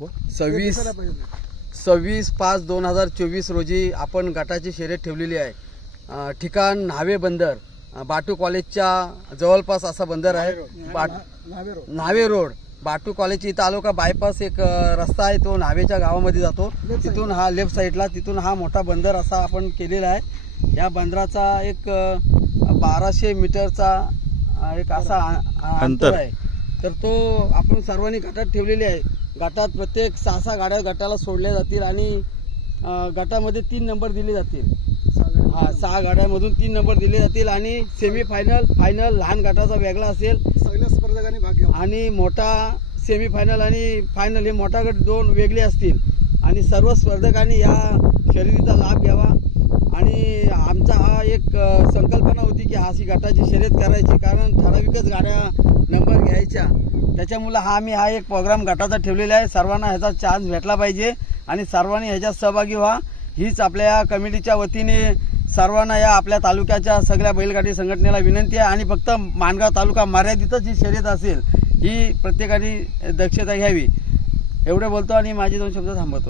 26/5/2024 रोजी आपण गटाची शर्यत ठेवलेली आहे। ठिकाण न्हावे बंदर, बाटू कॉलेजच्या जवळपास असा बंदर आहे। न्हावे रोड, बाटू कॉलेजची तालुका बायपास एक रस्ता आहे, तो न्हावेच्या गावामध्ये जातो। तिथून हा लेफ्ट साईडला, तिथून हा मोठा बंदर असा आपण केलेला आहे। या बंदराचा एक 1200 मीटरचा एक असा अंतर आहे। तर तो आपण सर्वांनी गटात ठेवलेली आहे। गटात प्रत्येक 6 गाड्या गटाला सोडल्या जातील आणि गटामध्ये 3 नंबर दिले जातील। 6 गाड्यांमधून 3 नंबर दिले जातील आणि सेमी फायनल, फायनल लहान गटाचा वेगळा असेल, सगळ्या स्पर्धकांनी भाग घ्यावा आणि मोठा सेमी फायनल आणि फायनल हे मोठा गट 2 वेगळे असतील आणि सर्व स्पर्धकांनी या शर्यतीचा लाभ घ्यावा। आणि आमचा हा एक संकल्पना होती की अशी गटाची शर्यत करायची, कारण ठराविकच गाड्या नंबर घ्यायच्या, त्याच्यामुळे आम्ही हा एक प्रोग्राम गटाचा ठेवलेला आहे। सर्वांना ह्याचा चान्स भेटला पाहिजे आणि सर्वांनी ह्याच्यात सहभागी व्हा, हीच आपल्या कमिटीच्या वतीने सर्वांना या आपल्या तालुक्याच्या सगळ्या बैलगाडी संघटनेला विनंती आहे। आणि फक्त माणगाव तालुका मर्यादितच ही शर्यत असेल, ही प्रत्येकाने दक्षता घ्यावी। एवढे बोलतो आणि माझे 2 शब्द थांबवतो।